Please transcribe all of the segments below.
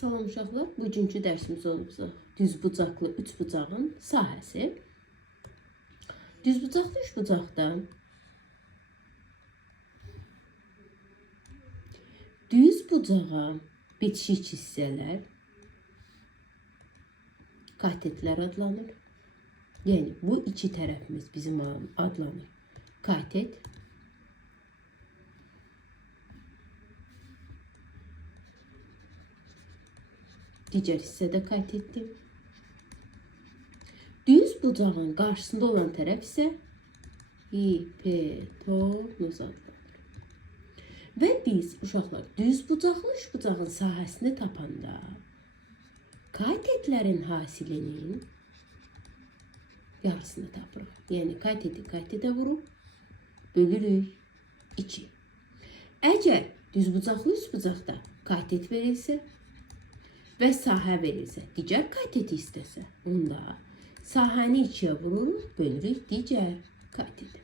Salam uşaqlar, bugünkü dərsimiz olacaq düzbucaqlı üçbucağın sahəsi. Düzbucaqlı üçbucaqda düz bucağa bitişik hissələr katetlər adlanır. Yəni bu iki tərəfimiz bizim adlanır katet. Digər hissədə katetdir. Düz bucağın qarşısında olan tərəf isə hipotenuz adlanır. Və biz uşaqlar düz bucaqlı üçbucağın sahəsini tapanda katetlərin hasilinin yarısını tapırıq. Yəni kateti katetə vurub bölürük 2. Əgər düzbucaqlı üçbucaqda katet verilsə və sahə verilsə, digər kateti istəsə, onda sahəni 2-yə vururuq, bölürük digər kateti.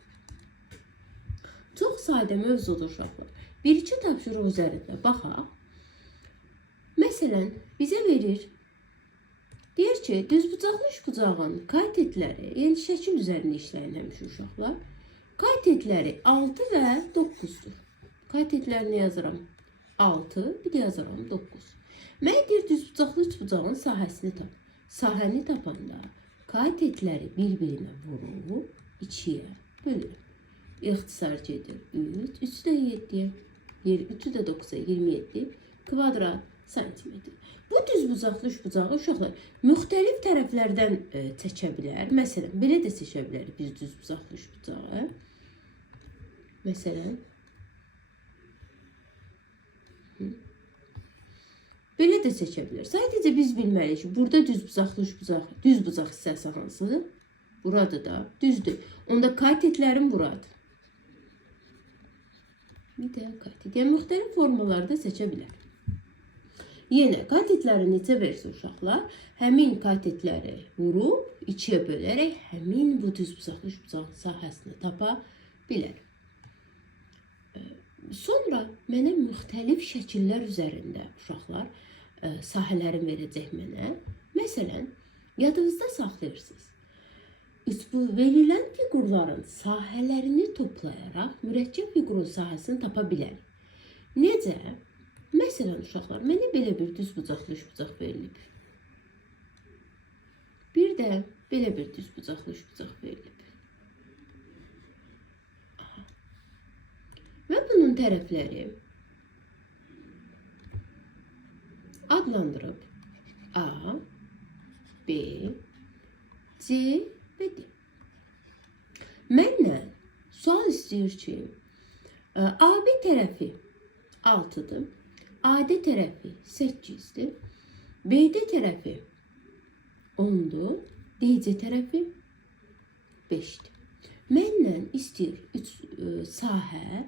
Çox sadə mövzudur uşaqlar. Bir-iki tapşırıq üzərində baxaq. Məsələn, bizə verir. Deyir ki, düzbucaqlı üçbucağın katetləri, yəni şəkil üzərində işləyin həmişə uşaqlar. Katetləri 6 və 9-dur. Katetlərini yazıram 6, bir də yazıram 9. Mən deyir düzbucaqlı üçbucağın sahəsini tap. Sahəni tapanda katetləri bir-birinə vurub 2-yə bölürüm. İxtisar gedir 3, 3 də 7-yə, 3 də 9-a 27 kvadrat santimetr. Bu düzbucaqlı üçbucağı uşaqlar müxtəlif tərəflərdən çəkə bilər. Məsələn, belə də seçə bilərik biz düzbucaqlı üçbucağı. Məsələn, belə də seçə bilər. Sadəcə biz bilməliyik ki, burada düzbucaqlı üçbucaq, düzbucaq hissəsi hansıdır? Burada da düzdür. Onda katetlərin buradır. Bir də katet. Yəni müxtəlif formalarda seçə bilər. Yenə katetləri necə versə uşaqlar, həmin katetləri vurub 2-yə bölərək həmin bu düzbucaqlı üçbucağın sahəsini tapa bilər. Sonra mənə müxtəlif şəkillər üzərində uşaqlar sahələrin verəcək mənə. Məsələn, yadınızda saxlayırsınız. Bu verilən fiqurların sahələrini toplayaraq mürəkkəb fiqurun sahəsini tapa bilərik. Necə? Məsələn, uşaqlar, mənə belə bir düzbucaqlı üçbucaq verilib. Bir də belə bir düzbucaqlı üçbucaq verilib. Və bunun tərəfləri adlandırıb A, B, C və D. Məndən sual istəyir ki, AB tərəfi 6-dır, AD tərəfi 8-dir, BD tərəfi 10-dur, DC tərəfi 5-dir. Məndən istəyir sahə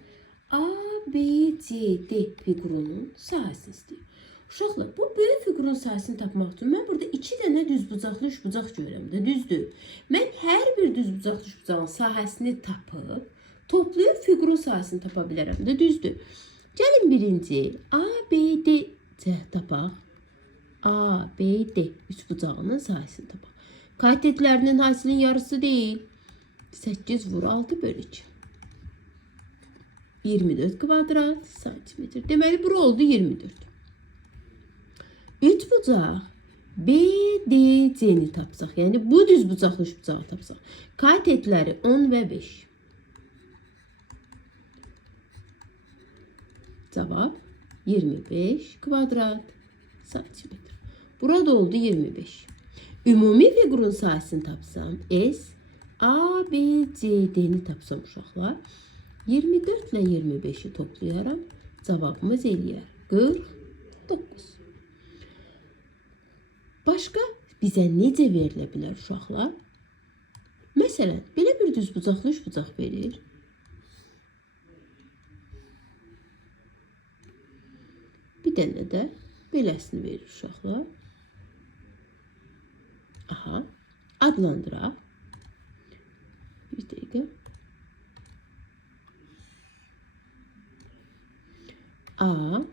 ABCD fiqurunun sahəsini istəyir. Uşaqlar, bu böyük fiqurun sahəsini tapmaq üçün mən burada 2 dənə düzbucaqlı üçbucaq görürəm də, düzdür. Mən hər bir düzbucaqlı üçbucağın sahəsini tapıb, toplayıb fiqurun sahəsini tapa bilərəm də, düzdür. Gəlin birinci ABD tapaq. ABD üçbucağının sahəsini tapaq. Katetlərinin hasilinin yarısı deyil. 8 vur 6 bölü 2. 24 kvadrat santimetr. Deməli, bura oldu 24. Üçbucaq BDC-ni tapsaq, yəni bu düzbucaqlı üçbucağı tapsaq, katetləri 10 və 5. Cavab 25 kvadrat santimetr. Burada oldu 25. Ümumi fiqurun sahəsini tapsam, S, ABCD-ni tapsam uşaqlar, 24 ilə 25-i toplayaram, cavabımız eləyər 49. Başqa bizə necə verilə bilər uşaqlar? Məsələn, belə bir düzbucaqlı üçbucaq verir. Bir dənə də beləsini verir uşaqlar. Aha, adlandıraq. Bir dəqiqə. A,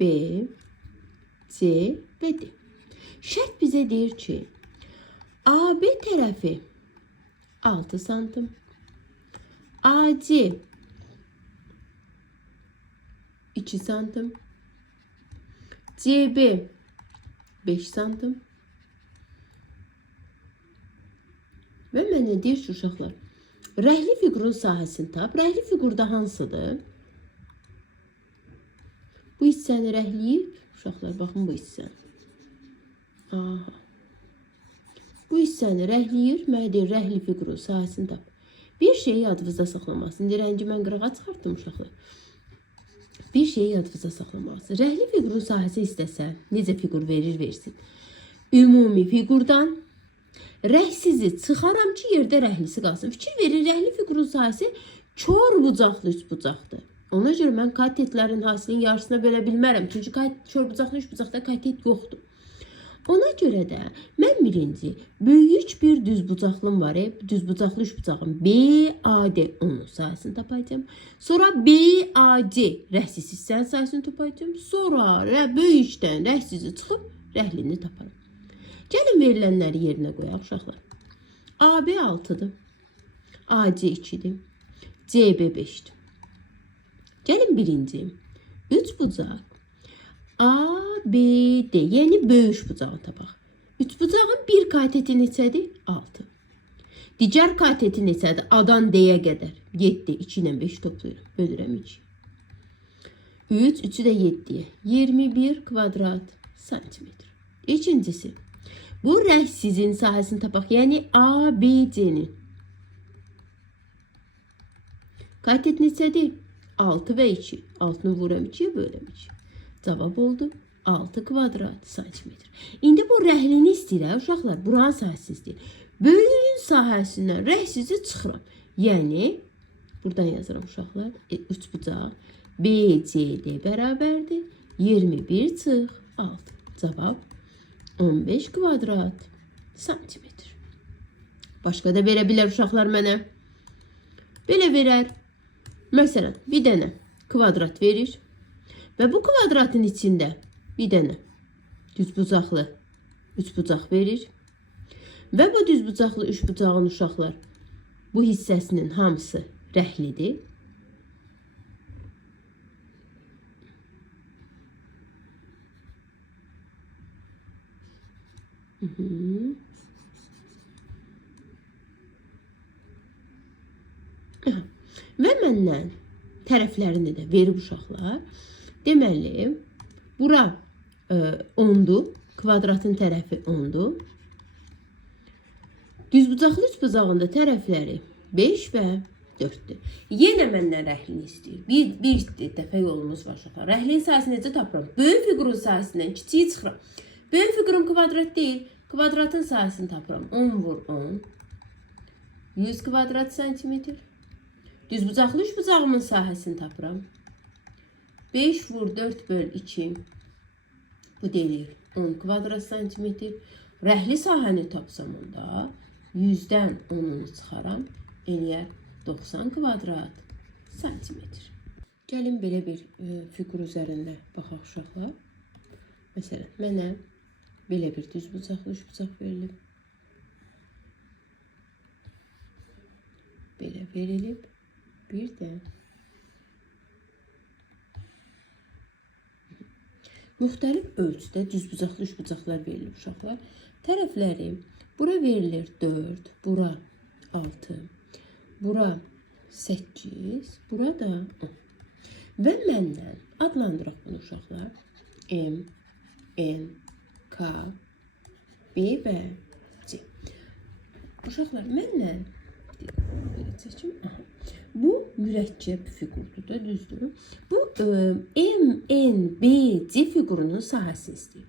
B, C və D. Şərt bizə deyir ki, AB tərəfi 6 santim, AC 2 santim, CB 5 santim və mənə deyir ki, uşaqlar, rəhli fiqurun sahəsini tap. Rəhli fiqurda hansıdır? Bu hissəni rəhliyib. Uşaqlar, baxın bu hissəni. Aha. Bu hissəni rəhliyir. Mənə deyir, rəhli fiqurun sahəsini tap. Bir şeyi yadınızda saxlamalısınız. İndi rəngi mən qırağa çıxartdım, uşaqlar. Bir şeyi yadınızda saxlamalısınız. Rəhli fiqurun sahəsi istəsə, necə fiqur verir, versin. Ümumi fiqurdan rəhsizi çıxaram ki, yerdə rəhlisi qalsın. Fikir verin, rəhli fiqurun sahəsi kör bucaqlı üç bucaqdır. Ona görə mən katetlərin hasilinin yarısına bölə bilmərəm. Çünki kör bucaqlı üç bucaqda katet yoxdur. Ona görə də mən birinci böyük bir düz bucaqlım var. Düz bucaqlı üç bucağım BAD onun sahəsini tapacağım. Sonra BAC rəhsiz hissənin sahəsini tapacağım. Sonra böyükdən rəhsizi çıxıb rəhlini taparım. Gəlin verilənləri yerinə qoyaq uşaqlar. AB 6-dır. AC 2-dir. CB 5-dir. Gəlin birinci. 3 bucaq. ABD, yəni böyük bucağı tapaq. 3 bucağın bir kateti neçədir? 6. Digər kateti neçədir? A-dan D-yə qədər. 7, 2 ilə 5 toplayıram. Bölürəm 2. 3, 3-ü də 7-yə. 21 kvadrat santimetr. İkincisi. Bu rəhsizin sahəsini tapaq. Yəni ABC'nin. Katet neçədir? 6 və 2. 6-nı vuram 2-yə bölürəm 2. Cavab oldu 6 kvadrat santimetr. İndi bu rəhlini istəyirəm. Uşaqlar, buranın sahəsini istəyir. Böyüyün sahəsindən rəhsizi çıxıram. Yəni, buradan yazıram uşaqlar. 3 bucaq BCD bərabərdir. 21 çıx 6. Cavab 15 kvadrat santimetr. Başqa da verə bilər uşaqlar mənə. Belə verər. Məsələn, bir dənə kvadrat verir. Və bu kvadratın içində bir dənə düz bucaqlı 3 bucaq verir. Və bu düz bucaqlı 3 bucağın uşaqlar bu hissəsinin hamısı rəhlidir. Və məndən tərəflərini də verib uşaqlar. Deməli, bura 10'dur. Kvadratın tərəfi 10'dur. Düzbucaqlı üçbucağında tərəfləri 5 və 4'dür. Yenə məndən rəhlini istəyir. Bir dəfə yolumuz var uşaqlar. Rəhlinin sahəsini necə tapıram? Böyük fiqurun sahəsindən kiçiyi çıxıram. Böyük fiqurun kvadrat deyil. Kvadratın sahəsini tapıram. 10 vur 10. 100 kvadrat santimetr. Düzbucaqlı üçbucağımın sahəsini tapıram. 5 vur 4 böl 2. Bu deyilir 10 kvadrat santimetr. Rəhli sahəni tapsam onda 100'dən 10'unu çıxaram. Eləyər 90 kvadrat santimetr. Gəlin belə bir fiqur üzərində baxaq uşaqlar. Məsələn, mənə belə bir düz bucaqlı üç bucaq verilib. Belə verilib. Bir də müxtəlif ölçüdə düzbucaqlı üçbucaqlar verilib uşaqlar. Tərəfləri bura verilir 4, bura 6, bura 8, bura da 10. Və məndən adlandıraq bunu uşaqlar. M, N, K, B və C. Uşaqlar, məndən bu mürəkkəb fiqurdur da, düzdür. Bu M, N, B, C fiqurunun sahəsini istəyir.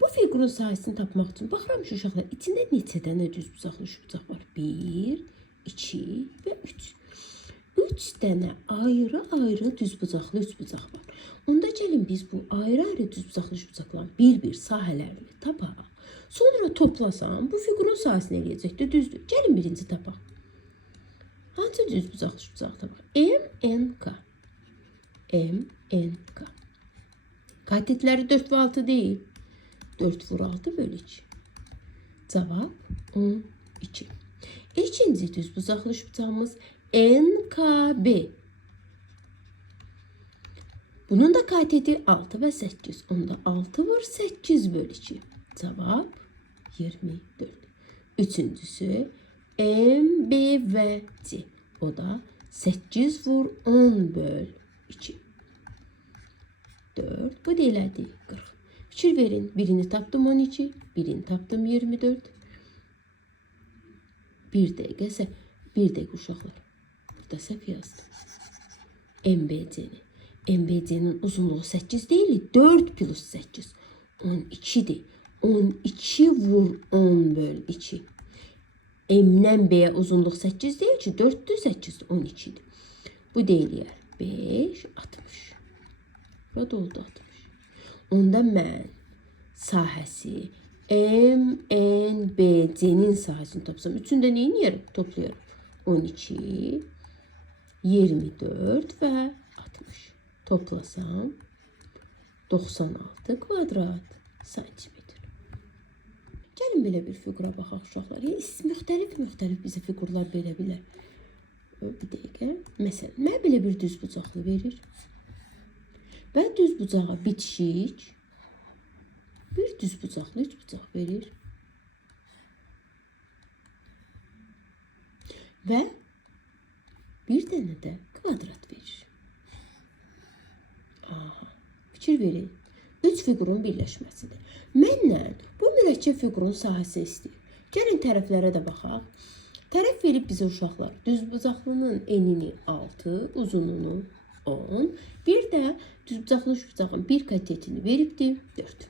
Bu fiqurun sahəsini tapmaq üçün baxıram ki, uşaqlar, içində neçə dənə düzbucaqlı üçbucaq var? 1, 2 və 3. 3 dənə ayrı-ayrı düzbucaqlı üçbucaq var. Onda gəlin biz bu ayrı-ayrı düzbucaqlı üçbucaqların bir-bir sahələrini tapaq. Sonra toplasam, bu fiqurun sahəsini eləyəcəkdir, düzdür. Gəlin birinci tapaq. Hansı düzbucaqlı üçbucaq tapaq? M, N, K. M, N, K. Katetləri 4 və 6 deyil. 4 vur 6 bölü 2. Cavab 12. İkinci düzbucaqlı üçbucağımız NKB. Bunun da kateti 6 və 8. Onda 6 vur 8 bölü 2. Cavab 24. Üçüncüsü MB və C. O da 8 vur 10 böl 2. 4. Bu da elədi 40. Fikir verin. Birini tapdım 12. Birini tapdım 24. Bir dəqiqə uşaqlar. Burada səhv yazdım. MBC-ni. MBC-nin uzunluğu 8 deyil. 4 plus 8. 12'dir. 12 vur 10 böl 2. M'dən B'ye uzunluq 8 deyil ki, 4'dür, 8'dir, 12'dir. Bu deyil 5, 60. Burada oldu 60. Onda mən sahəsi MNBC-nin sahəsini tapsam, üçündə neyin yeri toplayarım? 12, 24 və 60. Toplasam 96 kvadrat santimetr. Gəlin belə bir fiqura baxaq uşaqlar. Müxtəlif bizə fiqurlar verə bilər. Bir dəqiqə. Məsələn, mənə belə bir düzbucaqlı verir. Və düzbucağa bitişik bir düzbucaqlı üçbucaq verir. Və bir dənə də kvadrat verir. Aha, fikir verin. Üç fiqurun birləşməsidir. Məndən bu mürəkkəb fiqurun sahəsi istəyir. Gəlin tərəflərə də baxaq. Tərəf verib bizə uşaqlar. Düzbucaqlının enini 6, uzunluğunu 10. Bir də düzbucaqlı üçbucağın bir katetini veribdir 4.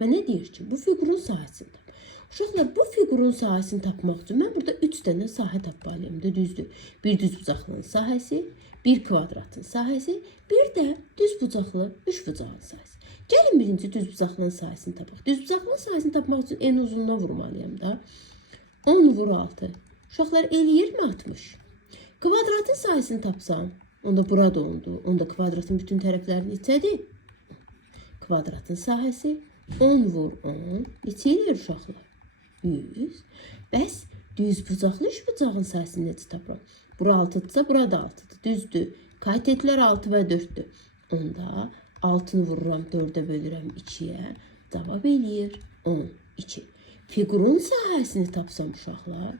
Mənə deyir ki, bu fiqurun sahəsini tap. Uşaqlar, bu fiqurun sahəsini tapmaq üçün mən burada 3 dənə sahə tapmalıyım da, düzdür. Bir düzbucaqlının sahəsi, bir kvadratın sahəsi, bir də düzbucaqlı üçbucağın sahəsi. Gəlin birinci düzbucaqlının sahəsini tapaq. Düzbucaqlının sahəsini tapmaq üçün en uzunluğuna vurmalıyım da. 10 vur 6. Uşaqlar eləyir mi 60? Kvadratın sahəsini tapsam, onda burada oldu. Onda kvadratın bütün tərəfləri neçədir? Kvadratın sahəsi 10 vur 10. Neçə eləyir uşaqlar? 100. Bəs düzbucaqlı üçbucağın sahəsini necə tapıram? Bura 6-dırsa, bura da 6-dır. Düzdür. Katetlər 6 və 4'dür. Onda 6'nı vururam 4'e bölürəm 2'yə. Cavab eləyir 12. Fiqurun sahəsini tapsam uşaqlar,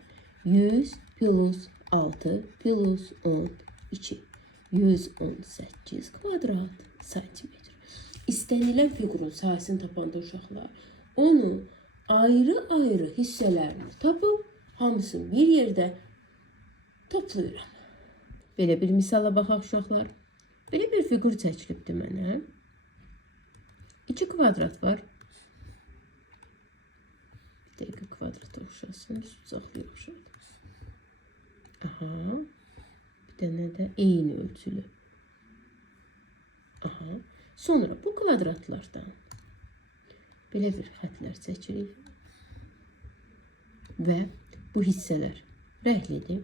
100 plus 6 plus 12. 118 kvadrat santimetr. İstənilən fiqurun sahəsini tapanda uşaqlar, onu ayrı-ayrı hissələrini tapıb, hamısını bir yerdə toplayıram. Belə bir misala baxaq uşaqlar. Belə bir fiqur çəkilibdir mənə. 2 kvadrat var. Bir dəqiqə kvadrata oxşasın, düzbucaqlıya oxşadı. Aha. Bir dənə də eyni ölçülü. Aha. Sonra bu kvadratlardan belə bir xətlər çəkirik. Və bu hissələr rəhlidir.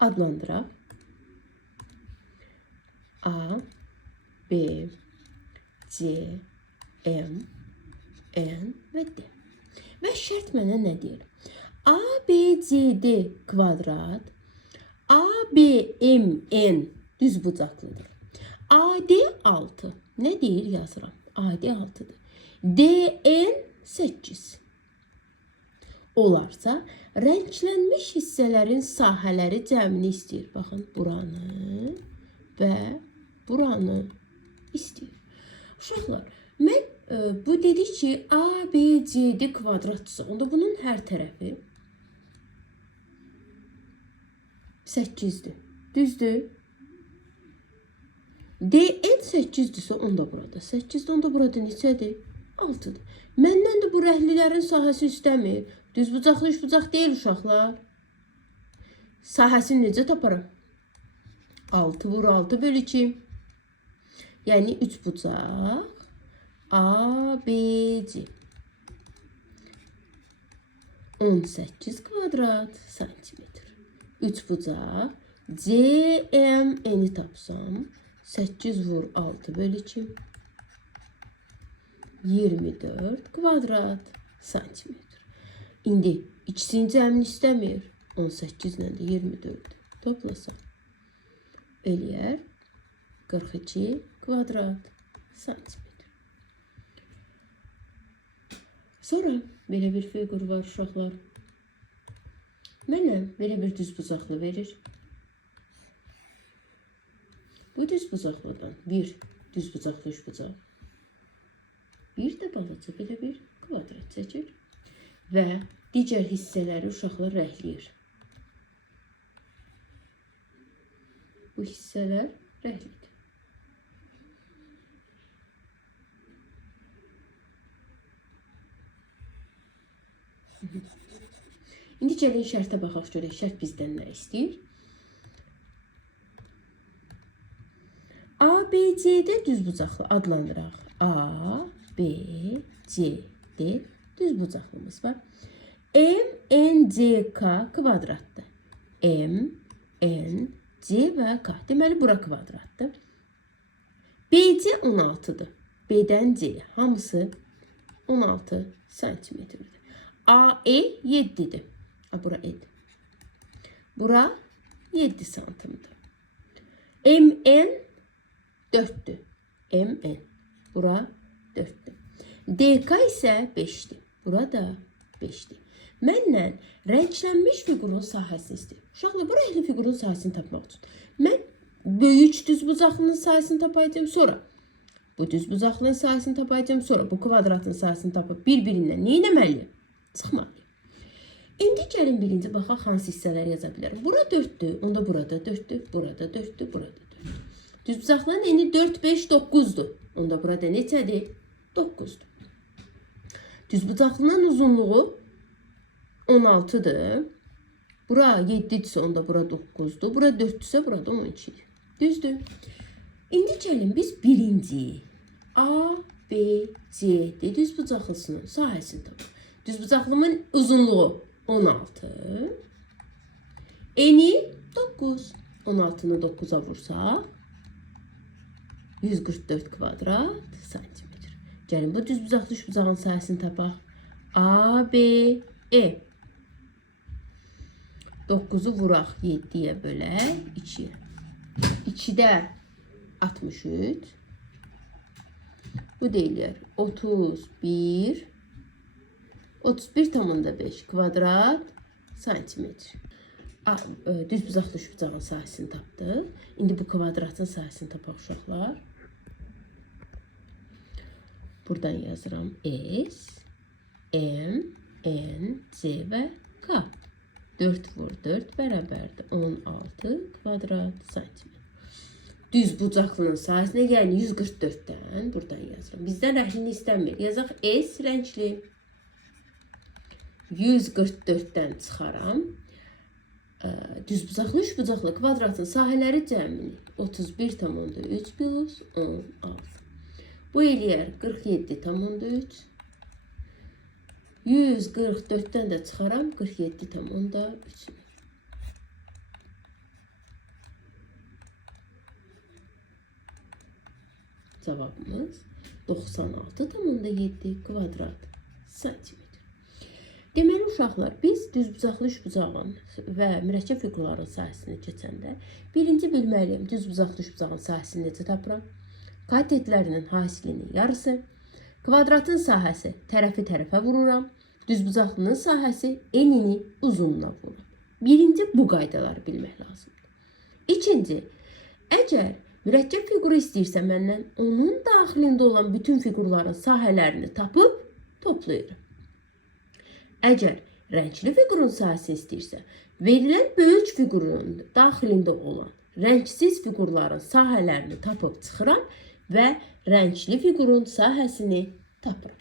Adlandıraq. A, B, C, M, N və D. Və şərt mənə nə deyir? A, B, C, D kvadrat, A, B, M, N düzbucaqlıdır. A, D 6. Nə deyir yazıram? A, D 6'dır. D, N 8. Olarsa, rənglənmiş hissələrin sahələri cəmini istəyir. Baxın, buranı və buranı istəyir. Uşaqlar, mən bu dedik ki, A, B, C, D kvadratdırsa, onda bunun hər tərəfi 8'dir. Düzdür? D, N 8'dirsə, onda burada 8'dir, onda burada neçədir? 6'dır. Məndən də bu rəhlilərin sahəsi istəmir. Düzbucaqlı üçbucaq deyil uşaqlar. Sahəsini necə taparım? 6 vur 6 bölü 2. Yəni 3 bucaq ABC 18 kvadrat santimetr. 3 bucaq CMN-i tapsam 8 vur 6 bölü 2 24 kvadrat santimetr. İndi ikisini cəmini istəmir. 18 ilə də 24 toplasam eləyər 42 kvadrat santimetr. Sonra belə bir fiqur var uşaqlar. Mənə belə bir düzbucaqlı verir. Bu düzbucaqlıdan bir düzbucaqlı üçbucaq, bir də balaca belə bir kvadrat çəkir və digər hissələri uşaqlar rəhləyir. Bu hissələr rəhlidir. İndi gəlin şərtə baxaq görək. Şərt bizdən nə istəyir? ABC'də düzbucaqlı adlandıraq. ABCD düzbucaqlımız var. MNCK kvadratdır. MNC və K. Deməli, bura kvadratdır. BC 16'dır. B'dən C hamısı 16 santimetrdir. AE 7'dir. Bura 7. Bura 7 santimdir. MN 4'dür. MN. Bura 4'dür. DK isə 5'dir. Burada 5'dir. Məndən rənglənmiş fiqurun sahəsini istəyir. Uşaqlar, bu rəngli fiqurun sahəsini tapmaq üçün mən böyük düzbucaqlının sahəsini tapacağım, sonra bu düzbucaqlının sahəsini tapacağım, sonra bu kvadratın sahəsini tapıb bir-birindən nə etməliyim? Çıxmalıyım. İndi gəlin birinci baxaq hansı hissələr yaza bilərəm. Bura 4'dür, onda burada 4'dür, burada 4'dür, burada 4'dür. Düzbucaqlının eni 4, 5, 9'dur. Onda burada neçədir? 9'dur. Düzbucaqlının uzunluğu 16'dır. Bura 7'dirsə, onda bura 9'dur. Bura 4'dürsə, burada 12'dir. Düzdür. İndi gəlin biz birinci A, B, C düzbucaqlısının sahəsini tapaq. Düzbucaqlımın uzunluğu 16. Eni 9. 16'nı 9'a vursaq 144 kvadrat santimetr. Gəlin bu düzbucaqlı üçbucağın sahəsini tapaq. A, B, E. 9'u vuraq 7'yə bölək 2'yə. 2'də 63. Bu deyilər 31. 31,5 kvadrat santimetr. Düzbucaqlı üçbucağın sahəsini tapdıq. İndi bu kvadratın sahəsini tapaq uşaqlar. Buradan yazıram S, M, N, C və K. 4 vur 4 bərabərdir 16 kvadrat santimetr. Düzbucaqlının sahəsinə gəlin 144'dən buradan yazıram. Bizdən rənglini istəmir. Yazaq S rəngli. 144'dən çıxaram. Düzbucaqlı üçbucaqlı kvadratın sahələri cəmini 31,3 plus 16. Bu eləyər 47,3. 144'dən də çıxaram 47,3. Cavabımız 96,7 kvadrat santimetr. Deməli uşaqlar, biz düzbucaqlı üçbucağın və mürəkkəb fiqurların sahəsini keçəndə birinci bilməliyəm düzbucaqlı üçbucağın sahəsini necə tapıram? Katetlərinin hasilinin yarısı, kvadratın sahəsi tərəfi-tərəfə vururam, düzbucaqlının sahəsi enini uzunluğuna vururam. Birinci bu qaydaları bilmək lazımdır. İkinci, əgər mürəkkəb fiquru istəyirsə məndən onun daxilində olan bütün fiqurların sahələrini tapıb toplayırım. Əgər rəngli fiqurun sahəsini istəyirsə, verilən böyük fiqurun daxilində olan rəngsiz fiqurların sahələrini tapıb çıxıram və rəngli fiqurun sahəsini tapıram.